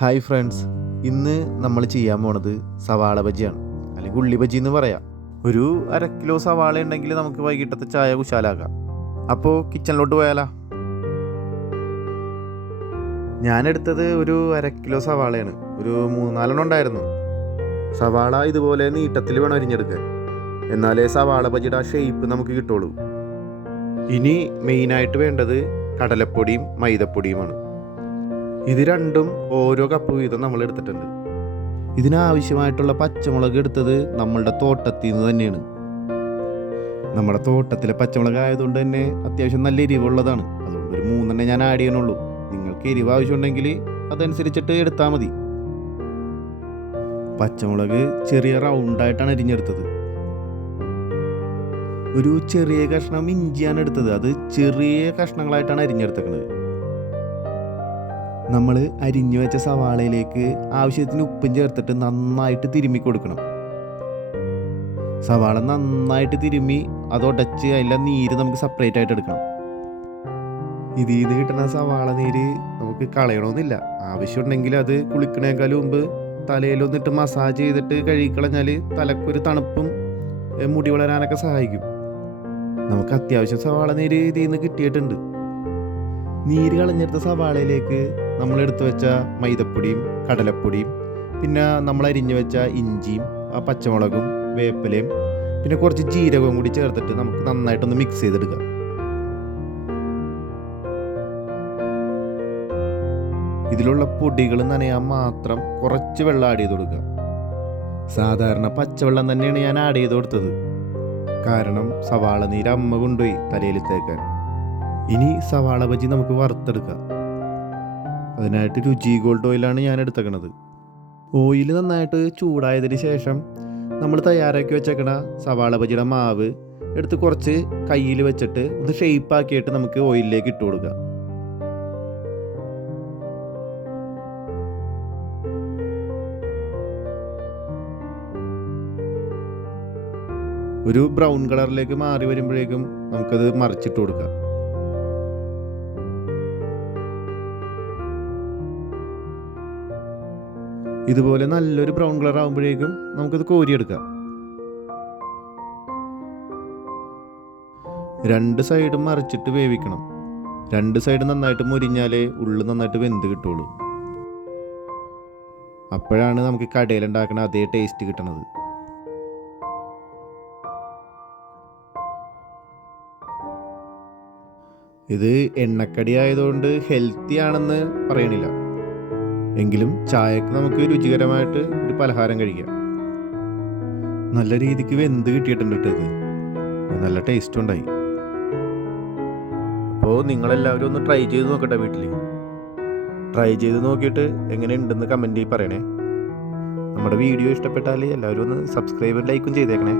Hi friends, ഇന്ന് നമ്മൾ ചെയ്യാൻ പോണത് സവാള ബജിയാണ്, അല്ലെങ്കിൽ ഉള്ളി ബജി എന്ന് പറയാം. ഒരു 1/2 കിലോ സവാള ഉണ്ടെങ്കിൽ നമുക്ക് വൈകിട്ടത്തെ ചായ കുശാലാക്കാം. അപ്പോൾ കിച്ചണിലോട്ട് പോയാലോ. ഞാനെടുത്തത് ഒരു 1/2 കിലോ സവാളയാണ്. ഒരു 3-4 ഉണ്ടായിരുന്നു. സവാള ഇതുപോലെ നീട്ടത്തിൽ വേണം അരിഞ്ഞെടുക്കാൻ, എന്നാലേ സവാള ബജിയുടെ ആ ഷേപ്പ് നമുക്ക് കിട്ടുള്ളൂ. ഇനി മെയിനായിട്ട് വേണ്ടത് കടലപ്പൊടിയും മൈദപ്പൊടിയുമാണ്. ഇത് രണ്ടും ഓരോ കപ്പ് വീതം നമ്മൾ എടുത്തിട്ടുണ്ട്. ഇതിനാവശ്യമായിട്ടുള്ള പച്ചമുളക് എടുത്തത് നമ്മളുടെ തോട്ടത്തിൽ നിന്ന് തന്നെയാണ്. നമ്മുടെ തോട്ടത്തിലെ പച്ചമുളക് ആയതുകൊണ്ട് തന്നെ അത്യാവശ്യം നല്ല എരിവുള്ളതാണ്. അതുകൊണ്ട് ഒരു 3 ഞാൻ ആഡ് ചെയ്യണുള്ളൂ. നിങ്ങൾക്ക് എരിവ് ആവശ്യമുണ്ടെങ്കിൽ അതനുസരിച്ചിട്ട് എടുത്താൽ മതി. പച്ചമുളക് ചെറിയ റൗണ്ടായിട്ടാണ് അരിഞ്ഞെടുത്തത്. ഒരു ചെറിയ കഷ്ണം ഇഞ്ചിയാണ് എടുത്തത്. അത് ചെറിയ കഷ്ണങ്ങളായിട്ടാണ് അരിഞ്ഞെടുത്തേക്കുന്നത്. നമ്മൾ അരിഞ്ഞു വെച്ച സവാളയിലേക്ക് ആവശ്യത്തിന് ഉപ്പും ചേർത്തിട്ട് നന്നായിട്ട് തിരുമ്മി കൊടുക്കണം. സവാള നന്നായിട്ട് തിരുമ്മി ഉടച്ച് അതിൻ്റെ നീര് നമുക്ക് സെപ്പറേറ്റ് ആയിട്ട് എടുക്കണം. ഇതിൽ നിന്ന് കിട്ടുന്ന സവാള നീര് നമുക്ക് കളയണമെന്നില്ല. ആവശ്യമുണ്ടെങ്കിൽ അത് കുളിക്കണേക്കാൾ മുമ്പ് തലയിലൊന്നിട്ട് മസാജ് ചെയ്തിട്ട് കഴുകിക്കളഞ്ഞാൽ തലക്കൊരു തണുപ്പും മുടി വളരാനൊക്കെ സഹായിക്കും. നമുക്ക് അത്യാവശ്യം സവാള നീര് ഇതിൽ നിന്ന് കിട്ടിയിട്ടുണ്ട്. നീര് കളഞ്ഞെടുത്ത സവാളയിലേക്ക് നമ്മൾ എടുത്തു വെച്ച മൈദപ്പൊടിയും കടലപ്പൊടിയും പിന്നെ നമ്മൾ അരിഞ്ഞു വെച്ച ഇഞ്ചിയും ആ പച്ചമുളകും വേപ്പിലയും പിന്നെ കുറച്ച് ജീരകവും കൂടി ചേർത്തിട്ട് നമുക്ക് നന്നായിട്ടൊന്ന് മിക്സ് ചെയ്തെടുക്കാം. ഇതിലുള്ള പൊടികൾ നനയാൻ മാത്രം കുറച്ച് വെള്ളം ആഡ് ചെയ്ത് കൊടുക്കുക. സാധാരണ പച്ചവെള്ളം തന്നെയാണ് ഞാൻ ആഡ് ചെയ്ത് കൊടുത്തത്, കാരണം സവാള നീര് അമ്മ കൊണ്ടുപോയി തലയിൽ തേക്കാൻ. ഇനി സവാള ബജി നമുക്ക് വറുത്തെടുക്കാം. അതിനായിട്ട് രുചി ഗോൾഡ് ഓയിലാണ് ഞാൻ എടുത്തേക്കണത്. ഓയിൽ നന്നായിട്ട് ചൂടായതിന് ശേഷം നമ്മൾ തയ്യാറാക്കി വെച്ചേക്കണ സവാള ബജിയുടെ മാവ് എടുത്ത് കുറച്ച് കയ്യിൽ വെച്ചിട്ട് ഒന്ന് ഷേപ്പാക്കിയിട്ട് നമുക്ക് ഓയിലിലേക്ക് ഇട്ട് കൊടുക്കാം. ഒരു ബ്രൗൺ കളറിലേക്ക് മാറി വരുമ്പോഴേക്കും നമുക്കത് മറിച്ചിട്ട് കൊടുക്കാം. ഇതുപോലെ നല്ലൊരു ബ്രൗൺ കളർ ആകുമ്പോഴേക്കും നമുക്കത് കോരിയെടുക്കാം. 2 സൈഡും മറിച്ചിട്ട് വേവിക്കണം. 2 സൈഡ് നന്നായിട്ട് മുരിഞ്ഞാലേ ഉള്ളു നന്നായിട്ട് വെന്ത് കിട്ടുള്ളൂ. അപ്പോഴാണ് നമുക്ക് കടയിലുണ്ടാക്കുന്ന അതേ ടേസ്റ്റ് കിട്ടണത്. ഇത് എണ്ണക്കടി ആയതുകൊണ്ട് ഹെൽത്തി ആണെന്ന് പറയണില്ല, എങ്കിലും ചായക്ക് നമുക്ക് രുചികരമായിട്ട് ഒരു പലഹാരം കഴിക്കാം. നല്ല രീതിക്ക് വെന്ത് കിട്ടിയിട്ടുണ്ട് കേട്ടോ. ഇത് നല്ല ടേസ്റ്റ് ഉണ്ടായി. അപ്പോൾ നിങ്ങളെല്ലാവരും ഒന്ന് ട്രൈ ചെയ്ത് നോക്കട്ടെ. വീട്ടിൽ ട്രൈ ചെയ്ത് നോക്കിയിട്ട് എങ്ങനെയുണ്ടെന്ന് കമൻറ്റ് പറയണേ. നമ്മുടെ വീഡിയോ ഇഷ്ടപ്പെട്ടാൽ എല്ലാവരും ഒന്ന് സബ്സ്ക്രൈബും ലൈക്കും ചെയ്തേക്കണേ.